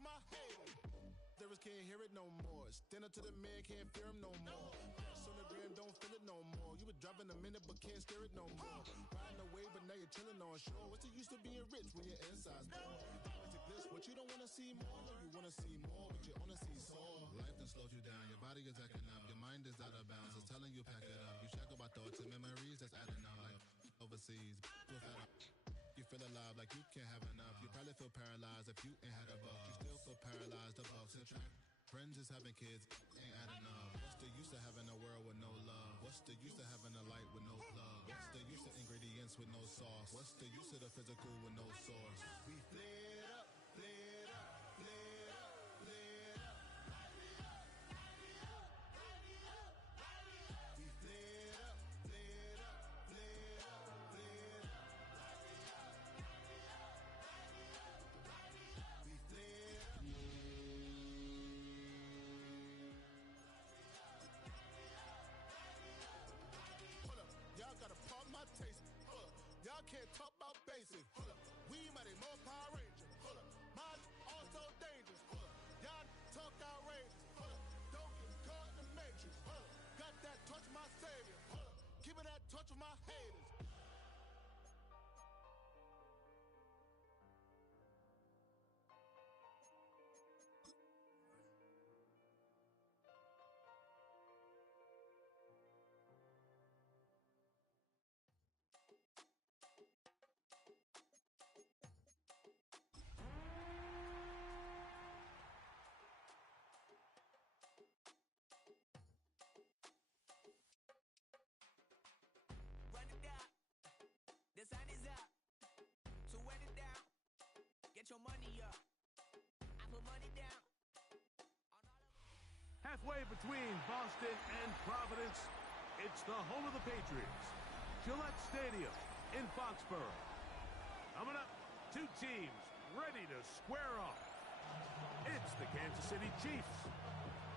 of my haters. There can't hear it no more. Stand up to the man, can't fear him no more. Sonogram don't feel it no more. You were driving a minute but can't steer it no more. Riding away but now you're chilling on shore. What's the use of being rich when your inside's poor? It's a glitch, what you don't want to see more? No, you want to see more, but you want to see sore. Life done slowed you down, your body is acting up. Your mind is out of bounds, it's telling you pack it up. You shackle by thoughts and memories that's adding up. Like overseas, you feel alive like you can't have enough. You probably feel paralyzed if you ain't had a buck. You still feel paralyzed above central. Friends is having kids, ain't adding up. What's the use of having a world with no love? What's the use of having a light with no plug? What's the use of ingredients with no sauce? What's the use of the physical with no source? We flared up, flared up, flared up, flared up. Light me up, light me up, light me up, light me up. We flared up, flared up, flared up, flared up. Light me up, light me up, light me up, light me up. We flared up. Y'all gotta pump my taste. Hold up. Y'all can't talk about basic. Hold up. We mighty more Power Ranger. Hold up. Mine also dangerous. Hold up. Y'all talk outrageous. Hold up. Don't get caught in the matrix. Hold up. Got that touch of my savior. Hold up. Keeping that touch of my haters. The sun is up, so wet it down. Get your money up. I put money down. Halfway between Boston and Providence, it's the home of the Patriots, Gillette Stadium in Foxborough. Coming up, two teams ready to square off. It's the Kansas City Chiefs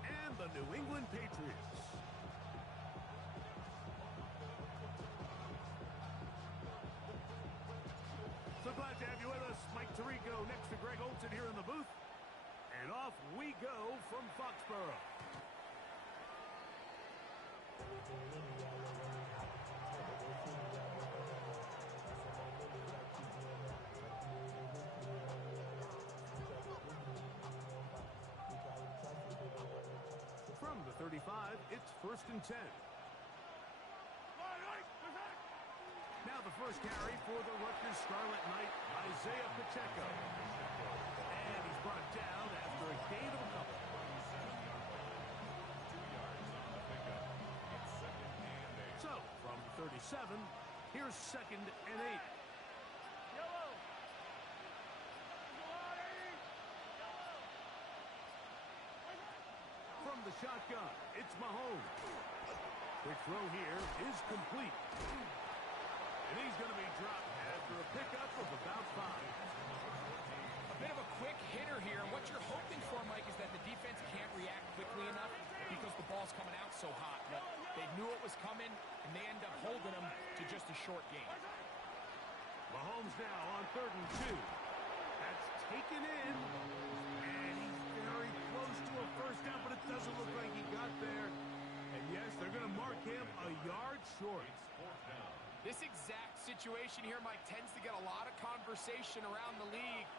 and the New England Patriots. So glad to have you with us. Mike Tirico next to Greg Olson here in the booth. And off we go from Foxborough. From the 35, it's 1st and 10. Now the first carry for the Rutgers Scarlet Knight, Isaiah Pacheco. And he's brought down after a gain of a couple. 2 yards on the pickup. So, from the 37, here's 2nd and 8. Yellow. From the shotgun, it's Mahomes. Quick throw here is complete. And he's going to be dropped after a pickup of about 5. A bit of a quick hitter here. What you're hoping for, Mike, is that the defense can't react quickly enough because the ball's coming out so hot. But they knew it was coming, and they end up holding them to just a short game. Mahomes now on 3rd and 2. That's taken in. And he's very close to a first down, but it doesn't look like he got there. And yes, they're going to mark him a yard short. This exact situation here, Mike, tends to get a lot of conversation around the league.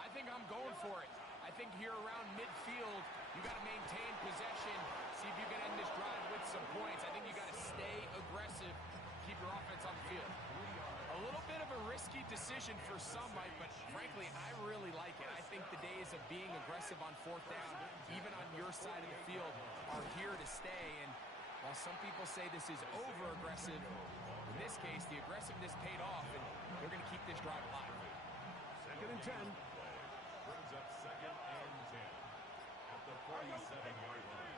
I think I'm going for it. I think here around midfield, you got to maintain possession, see if you can end this drive with some points. I think you got to stay aggressive, keep your offense on the field. A little bit of a risky decision for some, Mike, but frankly, I really like it. I think the days of being aggressive on 4th down, even on your side of the field, are here to stay. And while some people say this is over-aggressive, in this case, the aggressiveness paid off, and they're going to keep this drive alive. 2nd and 10. Brings up 2nd and 10 at the 47-yard line.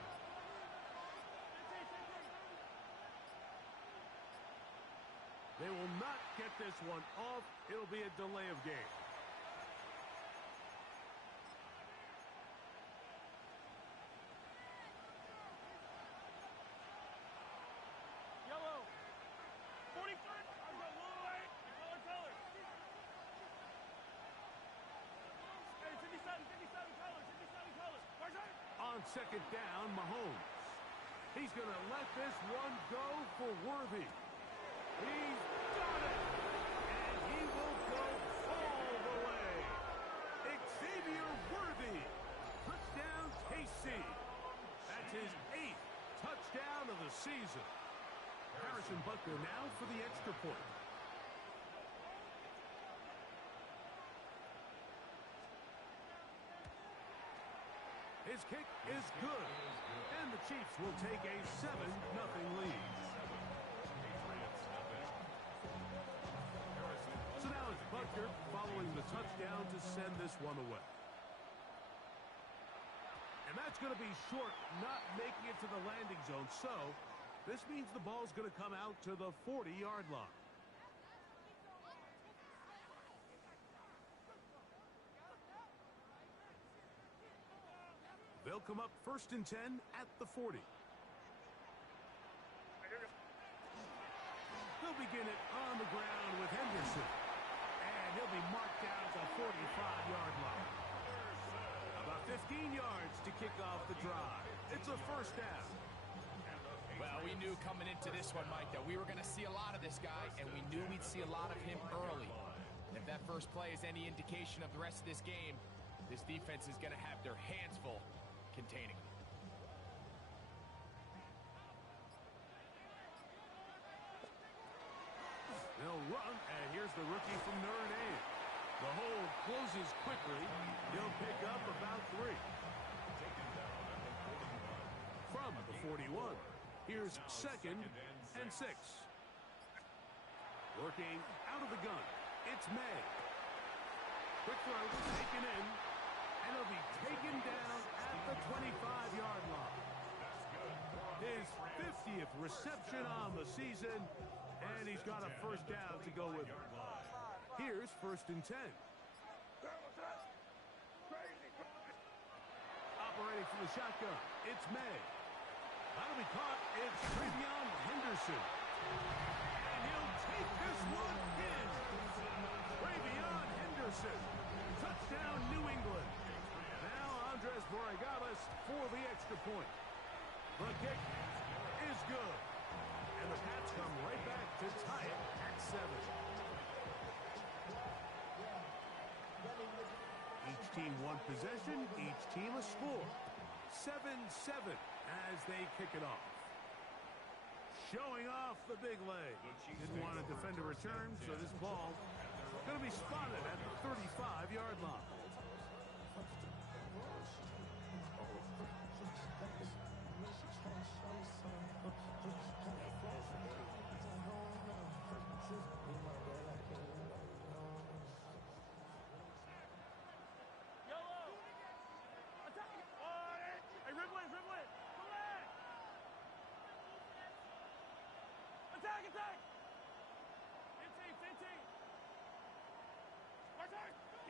They will not get this one off. It'll be a delay of game. Yellow. 43rd. I'm going a little late. Color. Hey, 57, 57, color. second down, Mahomes. He's going to let this one go for Worthy. He's got it! And he will go all the way. Xavier Worthy. Touchdown, KC. That's his 8th touchdown of the season. Harrison Butker now for the extra point. His kick is good. And the Chiefs will take a 7-0 lead. So now it's Butker following the touchdown to send this one away. And that's going to be short, not making it to the landing zone. So this means the ball's going to come out to the 40-yard line. They'll come up 1st and 10 at the 40. They'll begin it on the ground with Henderson. And he'll be marked down at the 45-yard line. About 15 yards to kick off the drive. It's a first down. Well, we knew coming into this one, Mike, that we were going to see a lot of this guy, and we knew we'd see a lot of him early. And if that first play is any indication of the rest of this game, this defense is going to have their hands full containing him. They'll run, and here's the rookie from Notre Dame. The hold closes quickly. He'll pick up about 3. From the 41, here's 2nd and 6. Working out of the gun, it's May. Quick throw taken in, and he'll be taken down at the 25-yard line. His 50th reception on the season, and he's got a first down to go with it. Here's 1st and 10. Operating from the shotgun, it's May. That'll be caught. It's Travion Henderson. And he'll take this one in. Travion Henderson. Touchdown, New England. Now Andres Borregales for the extra point. The kick is good. And the Pats come right back to tie it at 7. Each team one possession, each team a score. 7-7 as they kick it off. Showing off the big leg. Didn't want to defend a return, so this ball going to be spotted at the 35-yard line.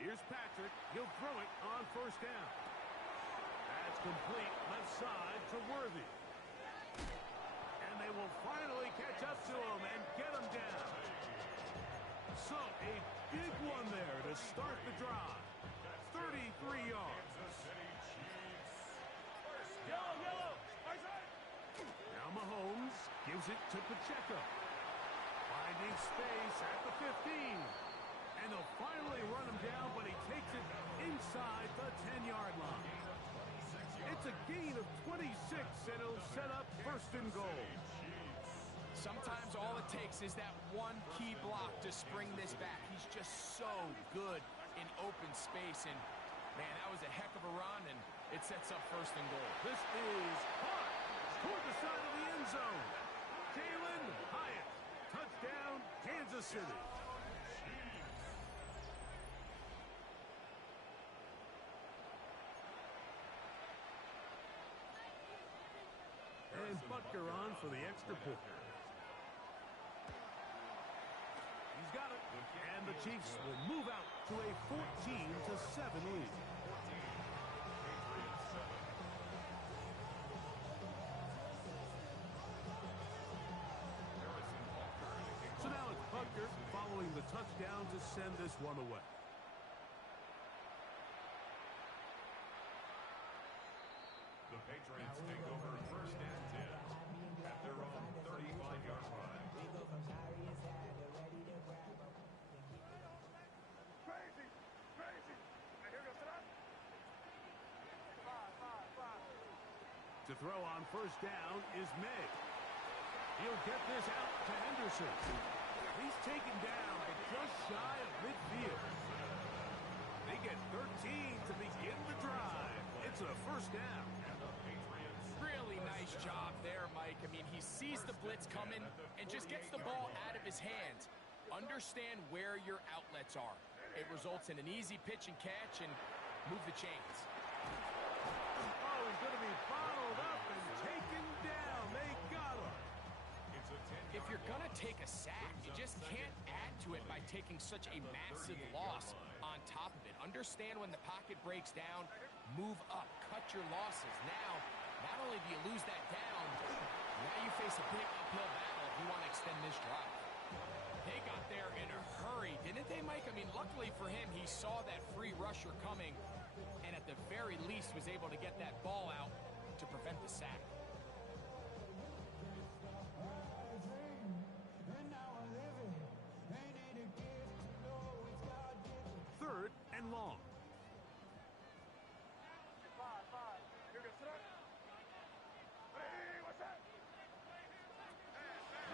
Here's Patrick. He'll throw it on 1st down. That's complete left side to Worthy. And they will finally catch up to him and get him down. So a big one there to start the drive. 33 yards. Yellow. Now Mahomes gives it to Pacheco. Finding space at the 15. And they'll finally run him down, but he takes it inside the 10-yard line. It's a gain of 26, and it'll set up 1st and goal. Sometimes all it takes is that one key block to spring this back. He's just so good in open space, and man, that was a heck of a run, and it sets up 1st and goal. This is caught toward the side of the end zone. Jalen Hyatt, touchdown, Kansas City. And Butker on for the extra point. He's got it. And the Chiefs will move out to a 14-7 lead. So now it's Butker following the touchdown to send this one away. The throw on first down is May. He'll get this out to Henderson. He's taken down but just shy of midfield. They get 13 to begin the drive. It's a first down. Really nice job there, Mike. I mean, he sees the blitz coming and just gets the ball out of his hands. Understand where your outlets are. It results in an easy pitch and catch and move the chains. Oh, he's going to be bottled up and taken down. They got him. If you're going to take a sack, you just can't add to it by taking such a massive loss on top of it. Understand when the pocket breaks down, move up, cut your losses. Now, not only do you lose that down, now you face a big uphill battle if you want to extend this drive. They got there in a hurry, didn't they, Mike? I mean, luckily for him, he saw that free rusher coming and at the very least was able to get that ball out to prevent the sack. Third and long.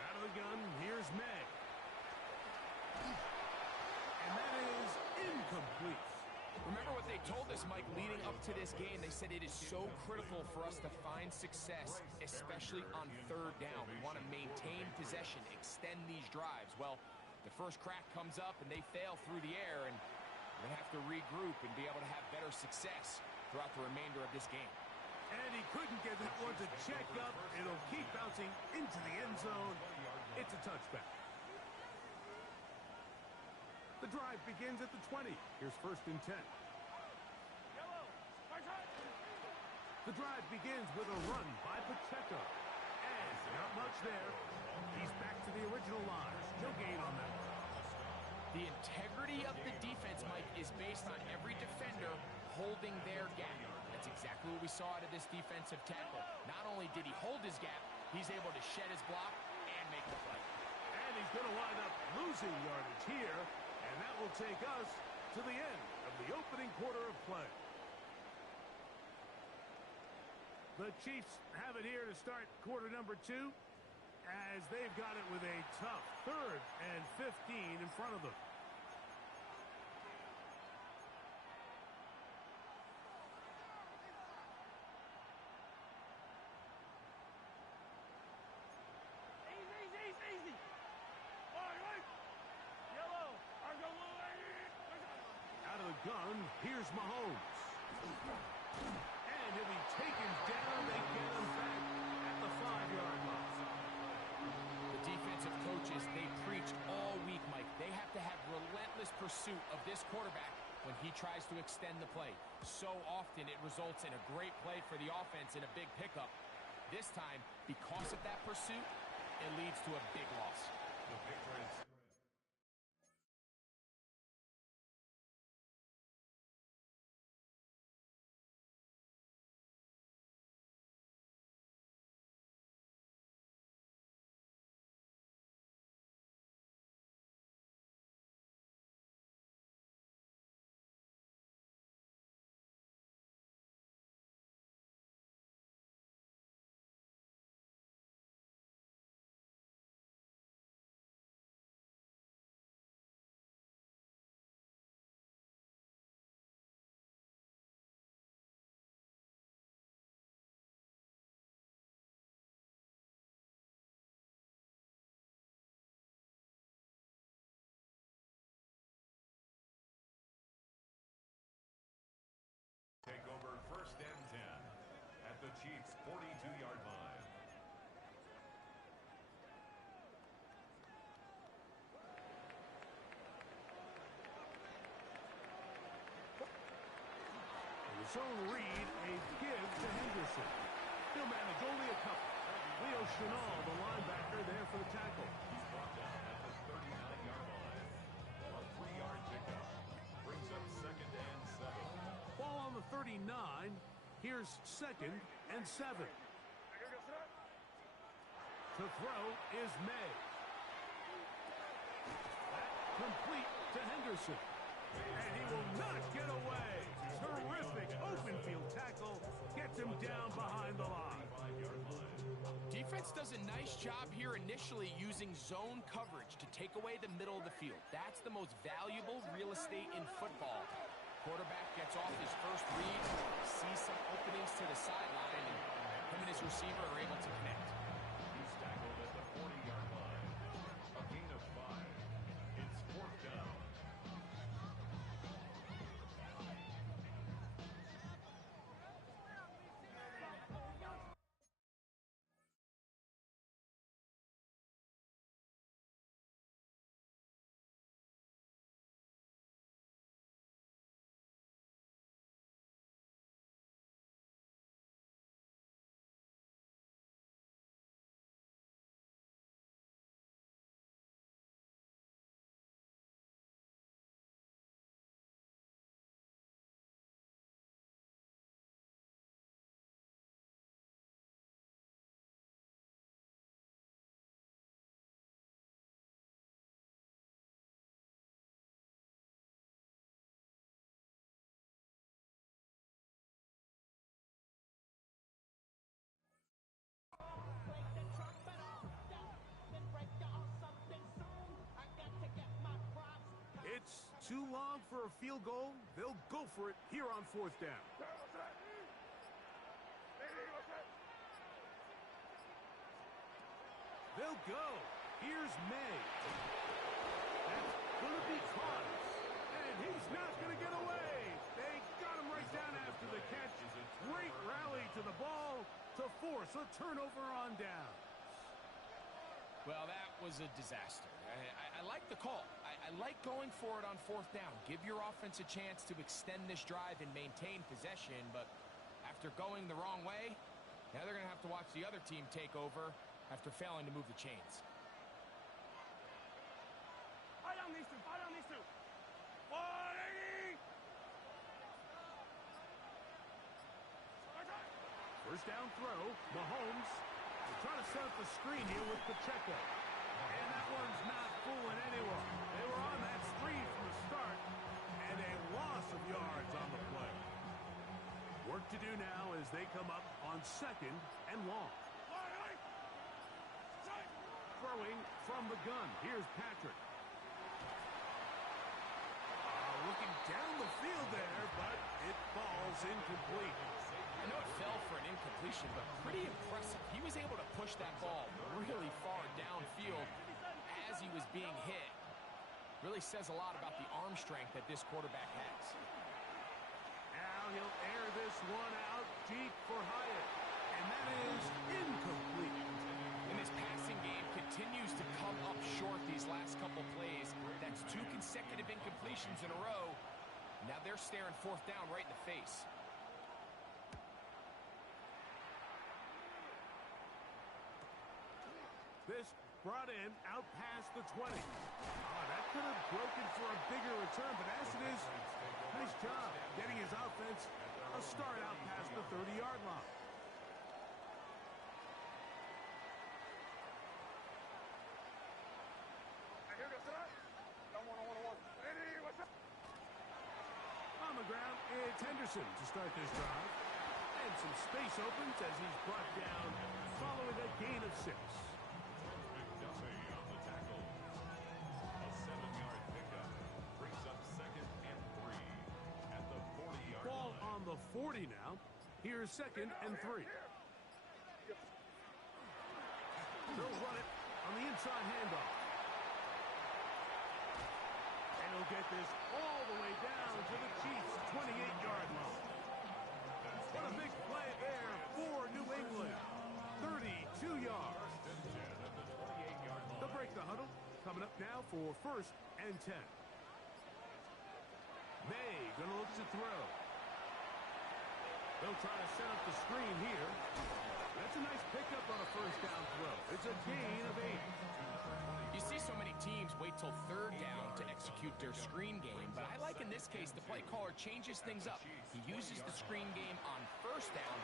Out of the gun, here's May. And that is incomplete. Remember what they told us, Mike, leading up to this game. They said it is so critical for us to find success, especially on third down. We want to maintain possession, extend these drives. Well, the first crack comes up and they fail through the air, and they have to regroup and be able to have better success throughout the remainder of this game. And he couldn't get that one to check up. It'll keep bouncing into the end zone. It's a touchback. The drive begins at the 20. Here's first and 10. The drive begins with a run by Pacheco. And not much there. He's back to the original line. No gain on that one. The integrity of the defense, Mike, is based on every defender holding their gap. That's exactly what we saw out of this defensive tackle. Not only did he hold his gap, he's able to shed his block and make the play. And he's going to wind up losing yardage here. And that will take us to the end of the opening quarter of play. The Chiefs have it here to start quarter number 2, as they've got it with a tough 3rd and 15 in front of them. Easy. All right. Yellow. Out of the gun, here's Mahomes. And he'll be taken down. They get him back at the 5-yard line. The defensive coaches, they preached all week, Mike. They have to have relentless pursuit of this quarterback when he tries to extend the play. So often it results in a great play for the offense and a big pickup. This time, because of that pursuit, it leads to a big loss. The Patriots. Take over first and 10 at the Chiefs' 42-yard line. The zone read, a give to Henderson. He'll manage only a couple. Leo Chenal, the linebacker, there for the tackle. He's brought down at the 39-yard line. A 3-yard pickup brings up second and 7. Ball on the 39. Here's second and 7. To throw is May. That complete to Henderson. And he will not get away. Terrific open field tackle. Gets him down behind the line. Defense does a nice job here initially using zone coverage to take away the middle of the field. That's the most valuable real estate in football. Quarterback gets off his first read, sees some openings to the sideline, and him and his receiver are able to connect. He's tackled at the 40-yard line. A gain of 5. It's 4th down. It's too long for a field goal. They'll go for it here on 4th down. They'll go. Here's May. That's going to be caught. And he's not going to get away. They got him right down after the catch. Great rally to the ball to force a turnover on down. Well, that was a disaster. I like the call. I like going for it on 4th down. Give your offense a chance to extend this drive and maintain possession, but after going the wrong way, now they're going to have to watch the other team take over after failing to move the chains. Fight on these two. Fight on these two. 180. First down throw. Mahomes trying to set up the screen here with Pacheco. And that one's not fooling anyone. They were on that screen from the start, and a loss of yards on the play. Work to do now as they come up on 2nd and long. Throwing from the gun. Here's Patrick. Looking down the field there, but it falls incomplete. I know it fell for an incompletion, but pretty impressive. He was able to push that ball really far downfield as he was being hit. Really says a lot about the arm strength that this quarterback has. Now he'll air this one out deep for Hyatt. And that is incomplete. And this passing game continues to come up short these last couple plays. That's 2 consecutive incompletions in a row. Now they're staring 4th down right in the face. This brought in out past the 20. That could have broken for a bigger return, but as it is, nice job getting his offense a start out past the 30-yard line. On the ground, it's Henderson to start this drive. And some space opens as he's brought down following a gain of 6. McDuffie on the tackle. A 7-yard pickup brings up 2nd and 3 at the 40-yard line. Ball on the 40 now. Here's 2nd and 3. They'll run it on the inside handoff. And he'll get this all the way down to the Chiefs' 28-yard line. What a big play there for New England. 32 yards. They'll break the huddle. Coming up now for 1st and 10. May gonna look to throw. They'll try to set up the screen here. That's a nice pickup on a 1st down throw. It's a gain of 8. You see so many teams wait till 3rd down to execute their screen game, but I like in this case the play caller changes things up. He uses the screen game on 1st down,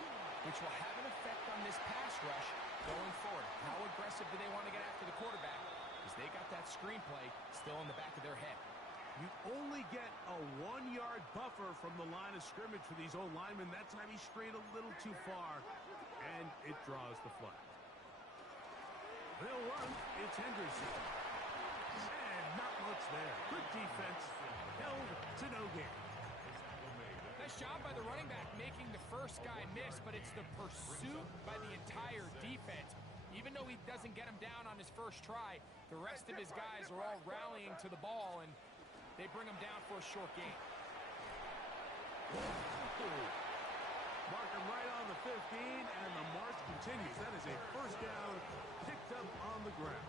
which will have an effect on this pass rush going forward. How aggressive do they want to get after the quarterback? Because they got that screen play still in the back of their head. You only get a 1-yard buffer from the line of scrimmage for these old linemen. That time he strayed a little too far, and it draws the flag. They'll run. It's Henderson. And not much there. Good defense. Held to no gain. Nice job by the running back making the first guy miss, but it's the pursuit by the entire defense. Even though he doesn't get him down on his first try, the rest of his guys are all rallying to the ball, and they bring him down for a short gain. Mark him right on the 15, and the march continues. That is a first down picked up on the ground.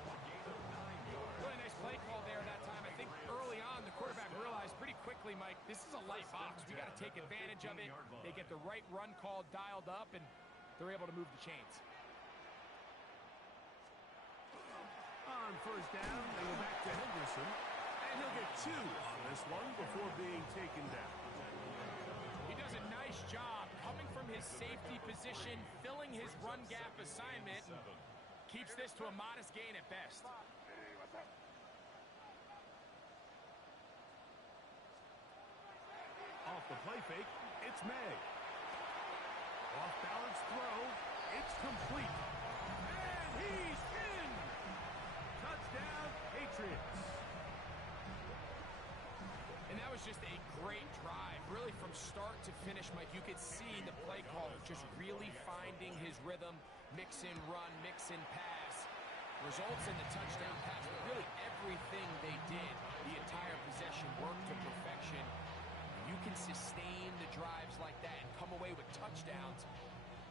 Really nice play call there that time. I think early on, the quarterback realized pretty quickly, Mike, this is a light box. We got to take advantage of it. They get the right run call dialed up, and they're able to move the chains. On first down, they go back to Henderson, and he'll get 2 on this one before being taken down. He does a nice job coming from his safety position, filling his run gap assignment, and keeps this to a modest gain at best. Off the play fake, it's May. Off balance throw, it's complete. And he's in! Touchdown, Patriots. And that was just a great drive, really from start to finish, Mike. You could see the play caller just really finding his rhythm, mix in run, mix in pass. Results in the touchdown pass, but really everything they did, the entire possession worked to perfection. You can sustain the drives like that and come away with touchdowns.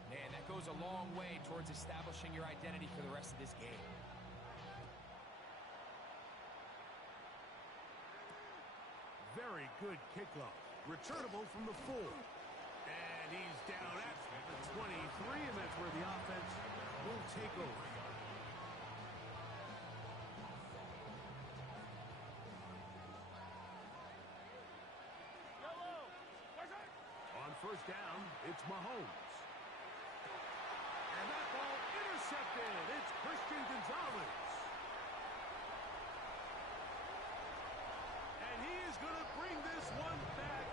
Man, that goes a long way towards establishing your identity for the rest of this game. Very good kickoff. Returnable from the 4. And he's down at the 23, and that's where the offense will take over. On first down, it's Mahomes. And that ball intercepted. It's Christian Gonzalez. And he is going to bring this one back.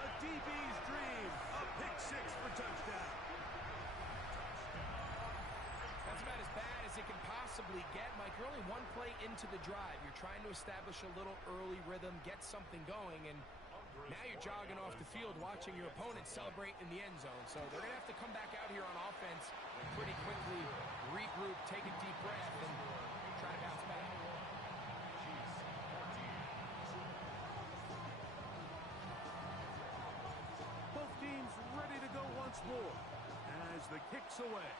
A DB's dream. A pick 6 for touchdown. That's about as bad as it can possibly get, Mike. You're only one play into the drive. You're trying to establish a little early rhythm, get something going, and now you're jogging off the field watching your opponent celebrate in the end zone. So they're going to have to come back out here on offense pretty quickly, regroup, take a deep breath, and try to bounce back. Both teams ready to go once more as the kick's away.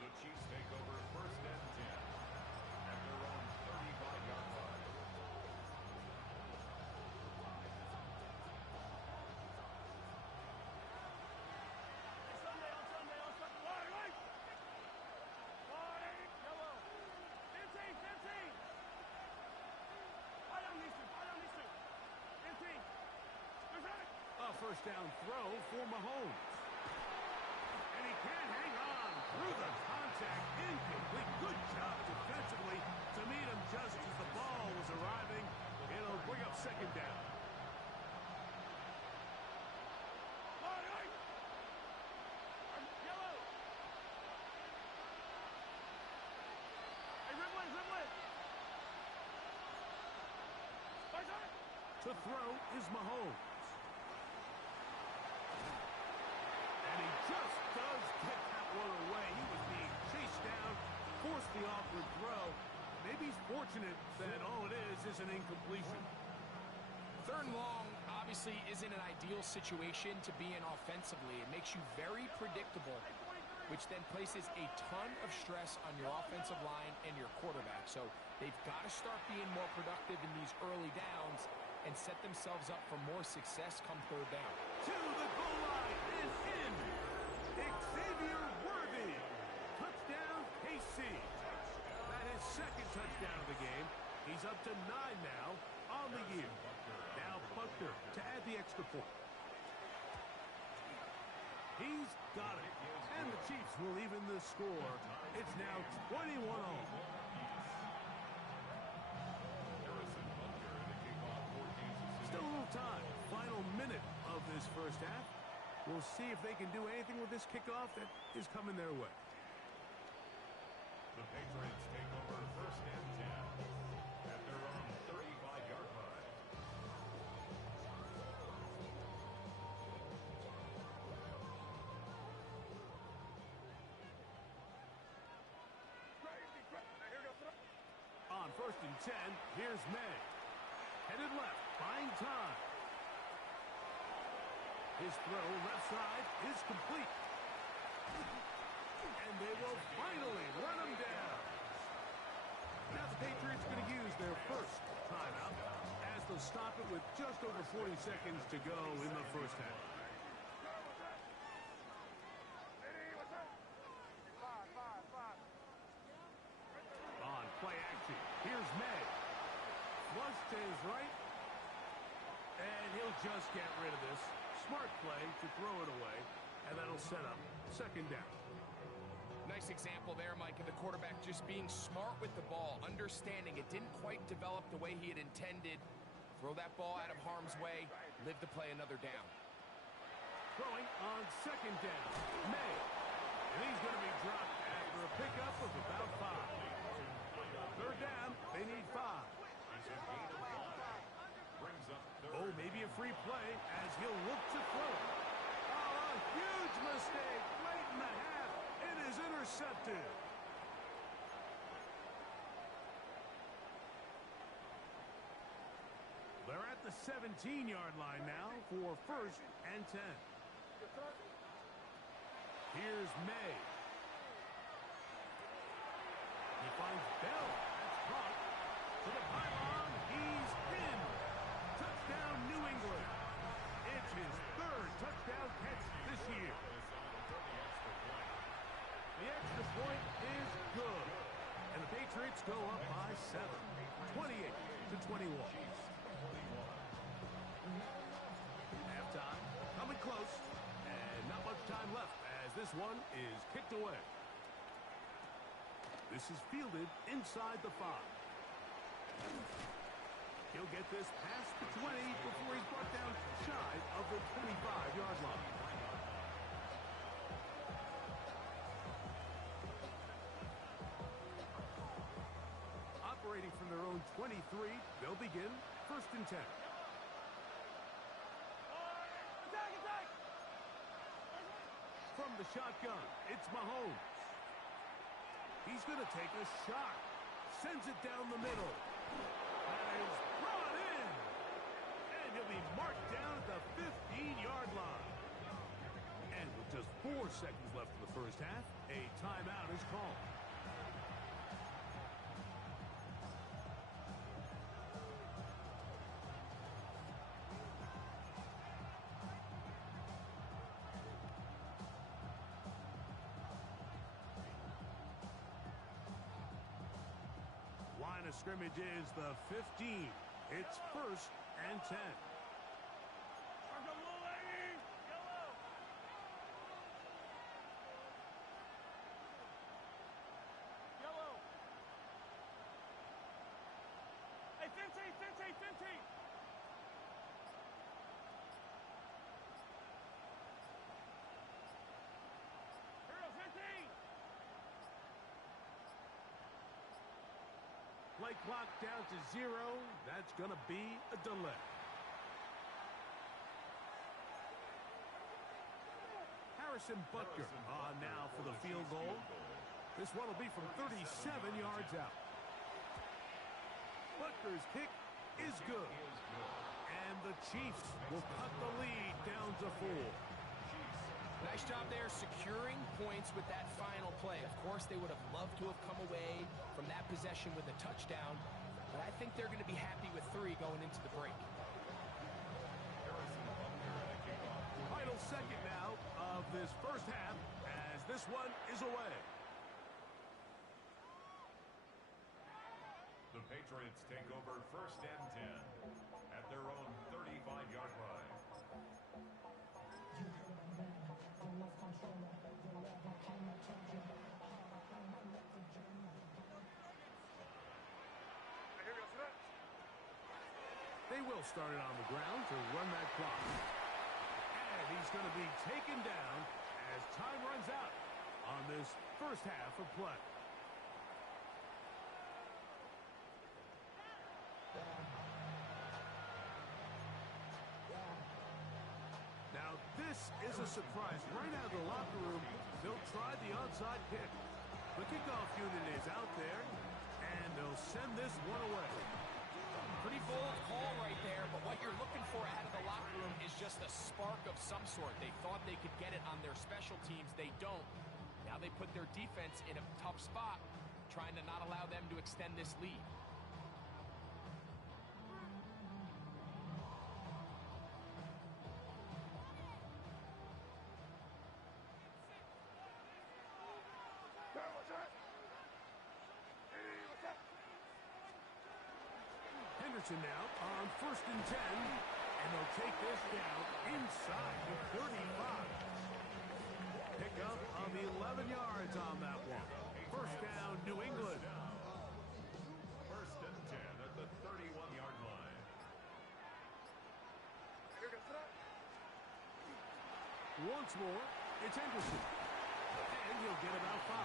The Chiefs take over first and 10 at their own 35-yard line. A first down throw for Mahomes. And he can't hang on through the contact. Incomplete. Good job defensively to meet him just as the ball was arriving. It'll bring up second down. To throw is Mahomes. And he just does get that one away. He was being chased down, forced the awkward throw. Maybe he's fortunate that all it is an incompletion. Third and long obviously isn't an ideal situation to be in offensively. It makes you very predictable, which then places a ton of stress on your offensive line and your quarterback. So they've got to start being more productive in these early downs and set themselves up for more success come third down. To the goal line is in. Xavier Worthy. Touchdown, KC. That is second touchdown of the game. He's up to 9 now on the year. Now Buckner to add the extra point. He's got it. And the Chiefs will even the score. It's now 21 all. this first half. We'll see if they can do anything with this kickoff that is coming their way. The Patriots take over first and 10 at their own 35-yard line. On first and 10, here's May. Headed left, buying time. His throw left side is complete. And they will finally run him down. Now the Patriots are going to use their first timeout as they'll stop it with just over 40 seconds to go in the first half. On play action, here's May. Flush to his right. And he'll just get rid of this. Smart play to throw it away. And that'll set up second down. Nice example there, Mike, of the quarterback just being smart with the ball, understanding it didn't quite develop the way he had intended. Throw that ball out of harm's way, live to play another down. Throwing on second down, May. And he's going to be dropped after a pickup of about 5. Third down, they need 5. Oh, maybe a free play as he'll look to throw it. Oh, a huge mistake late in the half. It is intercepted. They're at the 17-yard line now for first and 10. Here's May. He finds Bell. That's caught. To the pylon. He's in. Touchdown, New England. It's his third touchdown catch this year. The extra point is good. And the Patriots go up by 7. 28-21. Halftime coming close. And not much time left as this one is kicked away. This is fielded inside the 5. He'll get this past the 20 before he's brought down shy of the 25-yard line. Operating from their own 23, they'll begin first and 10. From the shotgun, it's Mahomes. He's going to take a shot. Sends it down the middle. That is brought in. And he'll be marked down at the 15-yard line. And with just 4 seconds left in the first half, a timeout is called. Line of scrimmage is the 15. It's first and 10. Yellow. Hey, Finty. Hero, Finty. Play clock down to 0. That's going to be a delay. Harrison Butker on now for the field goal. This one will be from 37 yards out. Butker's kick is good. And the Chiefs will cut the lead down to 4. Nice job there securing points with that final play. Of course, they would have loved to have come away from that possession with a touchdown, but I think they're going to be happy with 3 going into the break. Final second now of this first half as this one is away. The Patriots take over first and 10 at their own 35-yard line. They will start it on the ground to run that clock. he's going to be taken down as time runs out on this first half of play. Now, this is a surprise. Right out of the locker room, they'll try the onside kick. The kickoff unit is out there, and they'll send this one away. Pretty bold call right there, but what you're looking for out of the locker room is just a spark of some sort. They thought they could get it on their special teams. They don't. Now they put their defense in a tough spot, trying to not allow them to extend this lead. Henderson now on 1st and 10, and they'll take this down inside the 35. Pick up of 11 yards on that one. First down, New England. 1st and 10 at the 31-yard line. Once more, it's Henderson. And he'll get about 5.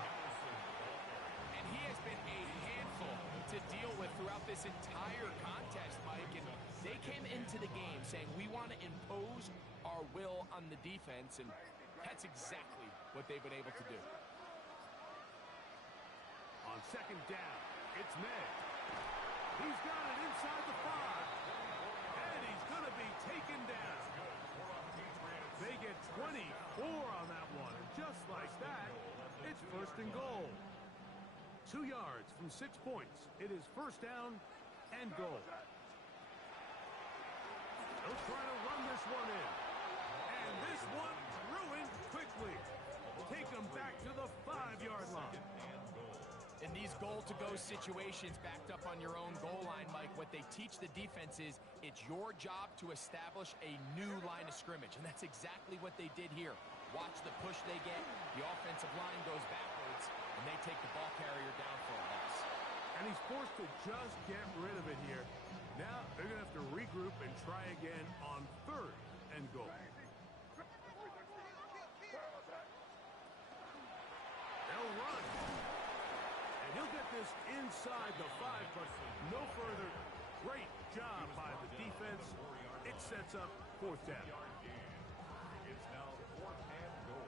And he has been a handful to deal with throughout this entire contest, Mike. And they came into the game saying, we want to impose our will on the defense, and that's exactly what they've been able to do. On 2nd down, it's May. He's got it inside the 5. And he's going to be taken down. They get 24 on that one. And just like that, it's 1st and goal. 2 yards from 6 points. It is 1st down and goal. They'll try to run this one in. And this one ruined quickly. Take them back to the 5-yard line. In these goal-to-go situations backed up on your own goal line, Mike, what they teach the defense is it's your job to establish a new line of scrimmage, and that's exactly what they did here. Watch the push they get. The offensive line goes backwards, and they take the ball carrier down for a loss. And he's forced to just get rid of it here. Now they're going to have to regroup and try again on 3rd and goal. They'll run. And he'll get this inside the 5, but no further. Great job by the defense. It sets up 4th down. It's now 4th and goal.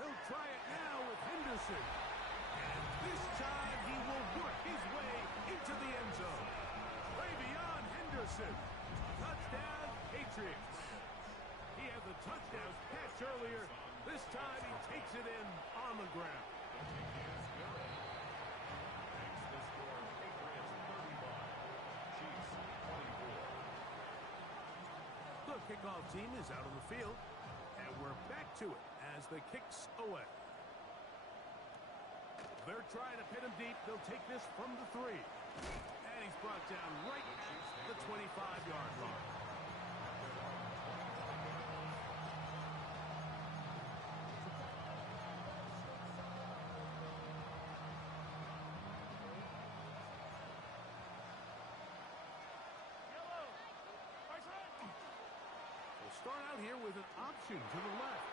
They'll try it now with Henderson. And this time he will work his way into the end zone. Way beyond Henderson. Touchdown, Patriots. He had the touchdown catch earlier. This time he takes it in on the ground. Makes the score Patriots 35, Chiefs 24. The kickoff team is out on the field. And we're back to it as the kick's away. They're trying to pin him deep. They'll take this from the 3. And he's brought down right at the 25-yard line. We'll start out here with an option to the left.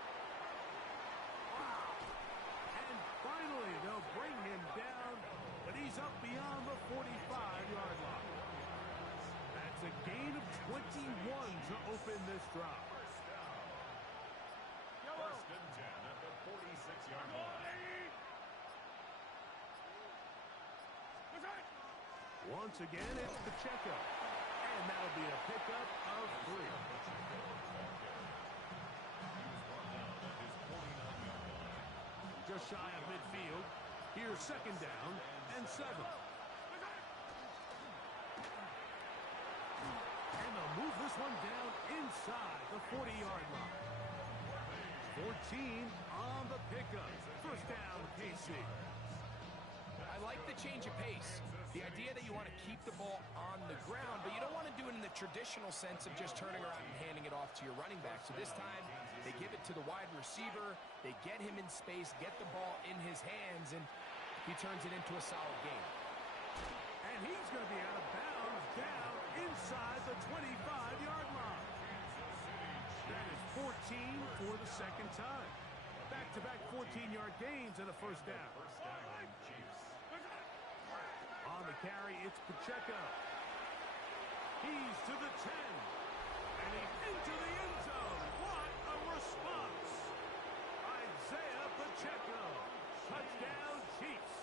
Wow. And finally, they'll bring him down, but he's up beyond the 45-yard line. That's a gain of 21 to open this drive. 1st and 10 at the 46-yard line. Once again, it's Pacheco. And that'll be a pickup of 3. Just shy of midfield. Here's 2nd down and 7. And they'll move this one down inside the 40-yard line. 14 on the pickup. 1st down, KC. I like the change of pace. The idea that you want to keep the ball on the ground, but you don't want to do it in the traditional sense of just turning around and handing it off to your running back. So this time, they give it to the wide receiver. They get him in space, get the ball in his hands, and he turns it into a solid game. And he's going to be out of bounds down inside the 25-yard line. That is 14 for the second time. Back-to-back 14-yard gains and a first down. On the carry, it's Pacheco. He's to the 10. And he's into the end zone. What a response. Isaiah Pacheco. Touchdown, Chiefs.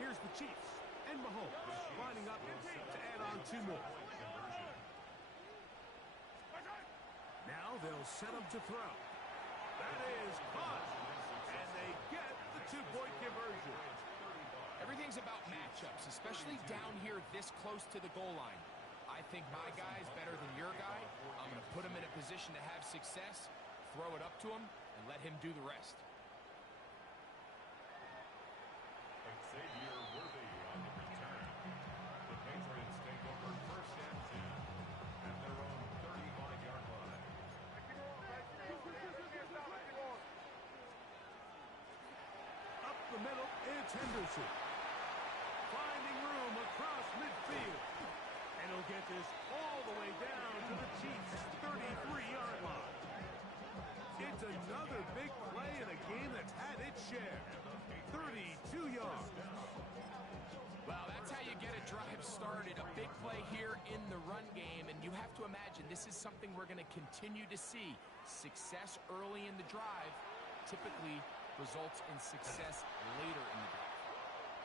Here's the Chiefs and Mahomes lining up to add on 2 more. Now they'll set up to throw. That is caught. And they get the 2-point conversion. Everything's about matchups, especially down here this close to the goal line. I think my guy is better than your guy. I'm going to put him in a position to have success, throw it up to him, and let him do the rest. Xavier Worthy on the return. The Patriots take over first and 10 at their own 35-yard line. Up the middle, it's Henderson. Finding room across midfield. And he'll get this all the way down to the Chiefs' 33-yard line. It's another big play in a game that's had its share. 32 yards. Well, that's how you get a drive started. A big play here in the run game, and you have to imagine this is something we're going to continue to see. Success early in the drive typically results in success later in the drive.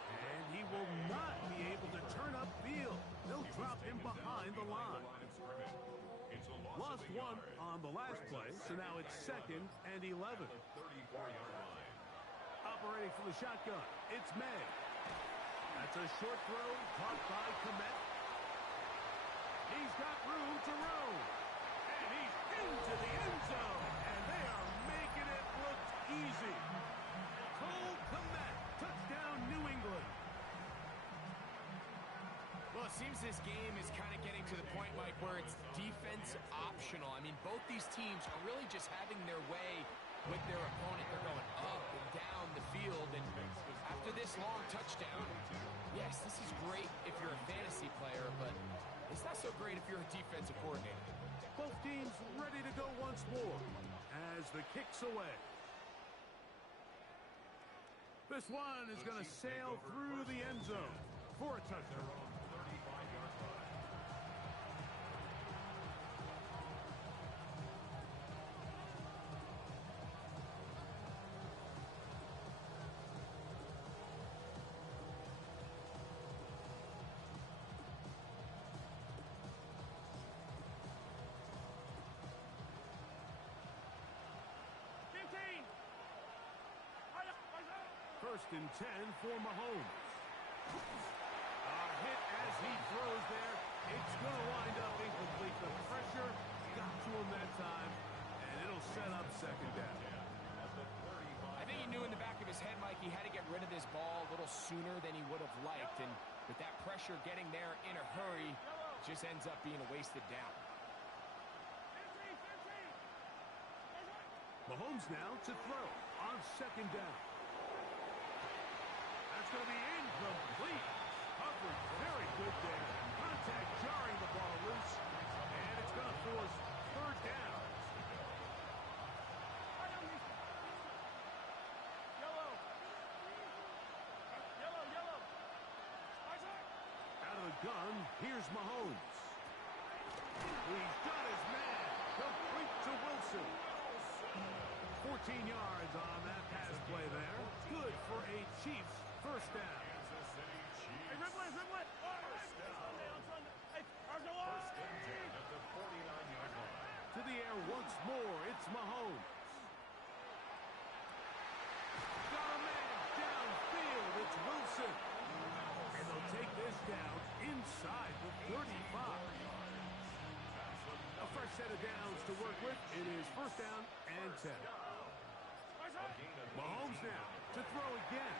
And he will not be able to turn upfield. They'll drop him behind the line. Lost 1 on the last play, so now it's 2nd and 11. Operating from the shotgun, it's May. That's a short throw caught by Komet. He's got room to roam. And he's into the end zone. And they are making it look easy. Cole Komet, touchdown New England. Well, it seems this game is kind of getting to the point, Mike, where it's defense optional. I mean, both these teams are really just having their way with their opponent. They're going up and down the field, and after this long touchdown, yes, this is great if you're a fantasy player, but it's not so great if you're a defensive coordinator. Both teams ready to go once more as the kick's away. This one is going to sail through the end zone for a touchdown. First and 10 for Mahomes. A hit as he throws there. It's going to wind up incomplete. The pressure got to him that time, and it'll set up second down. I think he knew in the back of his head, Mike, he had to get rid of this ball a little sooner than he would have liked, and with that pressure getting there in a hurry, it just ends up being a wasted down. Mahomes now to throw on second down. That's going to be incomplete. Coverage very good there. Contact jarring the ball loose. And it's going to force third down. Out of the gun, here's Mahomes. He's got his man. Complete to Wilson. 14 yards on that pass play there. Good for a Chiefs first down. To the air once more, it's Mahomes. Got a man downfield, it's Wilson. And they'll take this down inside the 35. A fresh set of downs to work with. It is first down and 10. Mahomes now to throw again.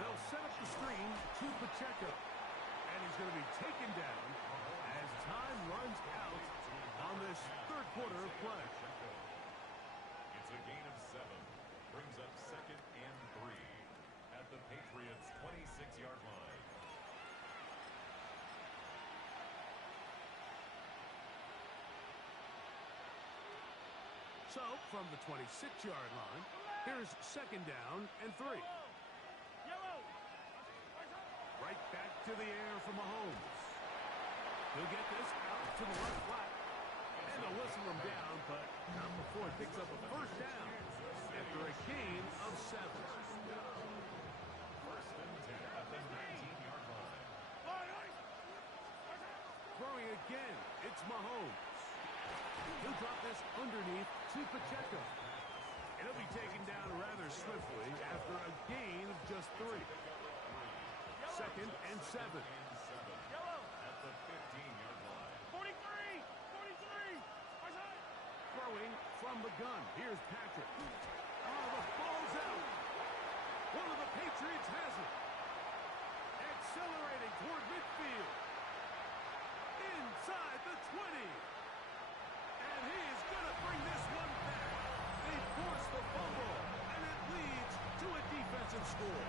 They'll set up the screen to Pacheco. And he's going to be taken down as time runs out on this third quarter of play. It's a gain of 7. Brings up second and 3 at the Patriots' 26-yard line. So, from the 26-yard line, here's second down and 3. Right back to the air for Mahomes. He'll get this out to the left flat. And they'll whistle him down, but not before he picks up a first down after a gain of 7. First and 10 at the 19-yard line. Throwing again, it's Mahomes. He'll drop this underneath to Pacheco. It'll be taken down rather swiftly after a gain of just 3. Second and 7. At the 15-yard line. 43! Throwing from the gun. Here's Patrick. Oh, the ball's out. One of the Patriots has it. Accelerating toward midfield. Inside the 20. And he's going to bring this one back. They force the fumble, and it leads to a defensive score.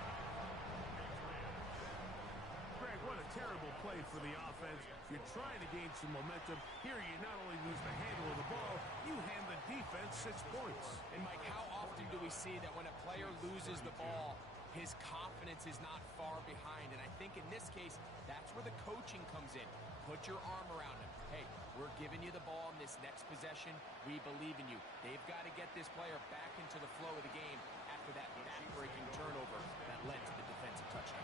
Greg, what a terrible play for the offense. You're trying to gain some momentum. Here you not only lose the handle of the ball, you hand the defense 6 points. And Mike, how often do we see that when a player loses the ball, his confidence is not far behind? And I think in this case, that's where the coaching comes in. Put your arm around him. Hey, we're giving you the ball in this next possession. We believe in you. They've got to get this player back into the flow of the game after that back-breaking turnover that led to the defensive touchdown.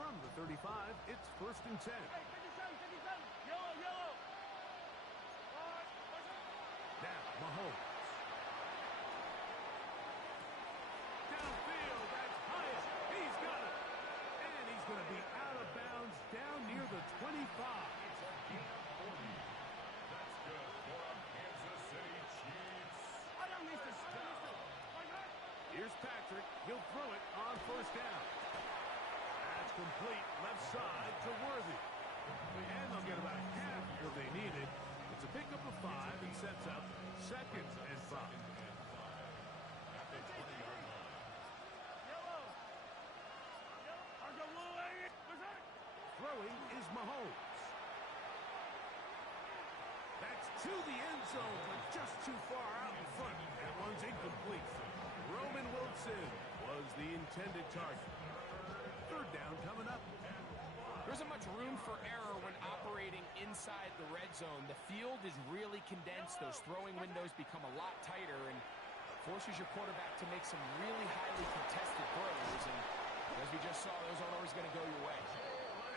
From the 35, it's first and 10. Yellow! Now, Mahomes. Downfield, that's Hyatt. He's got it. And he's going to be out of bounds down near the 25. That's good for a Kansas City Chiefs. Here's Patrick. He'll throw it on first down. That's complete left side to Worthy. And they'll get about half what they needed. It's a pickup of 5 and sets up second and 5. At the 20-yard line. Throwing is Mahomes. That's to the end zone, but just too far out in front. That one's incomplete. Roman Wilson was the intended target. Third down coming up. There isn't much room for error when operating inside the red zone. The field is really condensed. Those throwing windows become a lot tighter and forces your quarterback to make some really highly contested throws. And as we just saw, those aren't always going to go your way.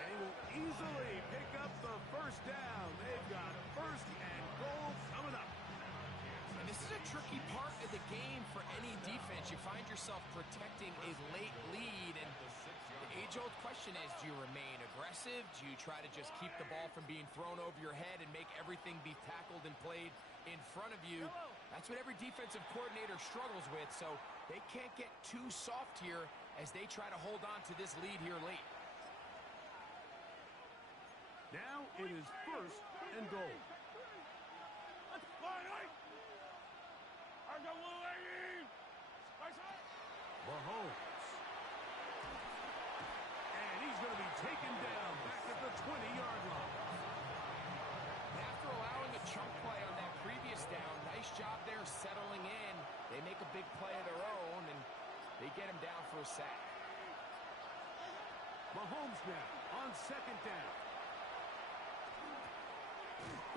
And he will easily pick up the first down. They've got first and goal coming up. And this is a tricky part of the game for any defense. You find yourself protecting a late lead, and the age-old question is, do you remain aggressive? Do you try to just keep the ball from being thrown over your head and make everything be tackled and played in front of you? That's what every defensive coordinator struggles with, so they can't get too soft here as they try to hold on to this lead here late. Now it is first and goal. Mahomes. And he's going to be taken down back at the 20-yard line. After allowing a chunk play on that previous down, nice job there settling in. They make a big play of their own, and they get him down for a sack. Mahomes now on second down.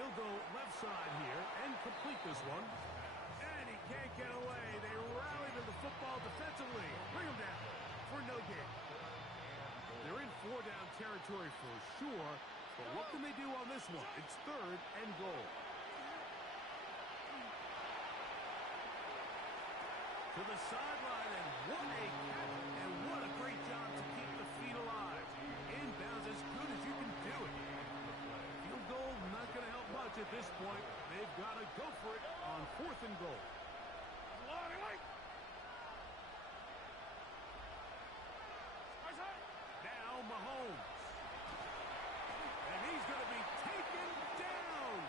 He'll go left side here and complete this one. And he can't get away. They rally to the football defensively. Bring him down for no gain. They're in 4-down territory for sure, but what can they do on this one? It's third and goal. To the sideline, and what a catch, and what a great job to keep the feet alive. Inbounds as good as you can do it. Field goal not going to help much at this point. They've got to go for it on fourth and goal. Now Mahomes. And he's going to be taken down.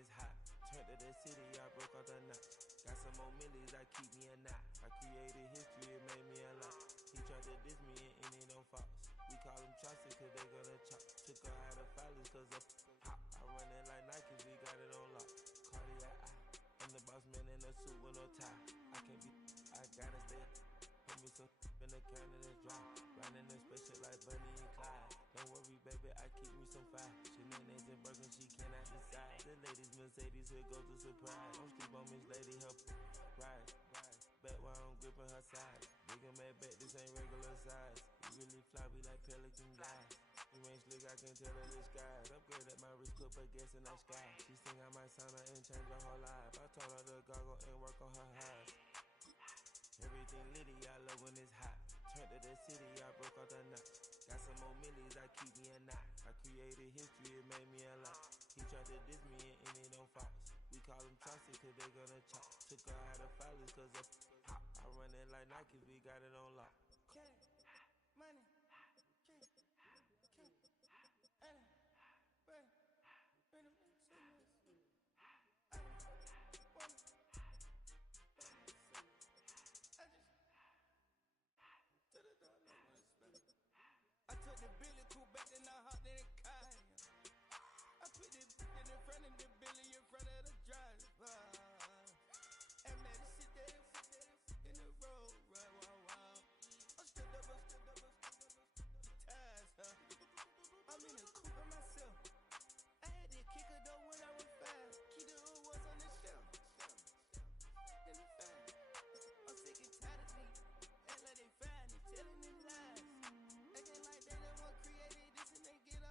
it's hot. Turned to the city, I broke out the knot. Got some more millies, I keep me a knot. I created history, it made me a lot. He tried to diss me and it don't false. We call them chopsticks cause they gonna chop. Took her out of filers cause of hop. I run it like Nike, we got it on lock. Cardiac eye. I'm the boss man in a suit with no tie. I can't be, I gotta stay. Put me some in the can and it's dry. Riding in special like Bunny and Clyde. Don't worry, baby, I keep me some fire. Shenanigans and Birkin, she cannot decide. The ladies Mercedes, here go to surprise. Don't sleep on Miss Lady, help ride. Bet while I'm gripping her side. Big and mad bet, this ain't regular size. We really fly, we like pelican guys. You ain't slick, I can tell her the skies. Upgrade at my wrist, put a guess in the sky. She sing I might sign her and change her whole life. I told her to goggle and work on her highs. Everything litty, I love when it's hot. Turned to the city, I broke out the knot. Got some more millies, I keep me a knot. I created history, it made me a lot. He tried to diss me and it don't false. We call them chopsticks cause they gonna chop. Took her out of filers cause of hop. I run it like Nike, we got it on lock. Money, I took the Billy Cool back and I hopped in the car. I put the in front of the Billy.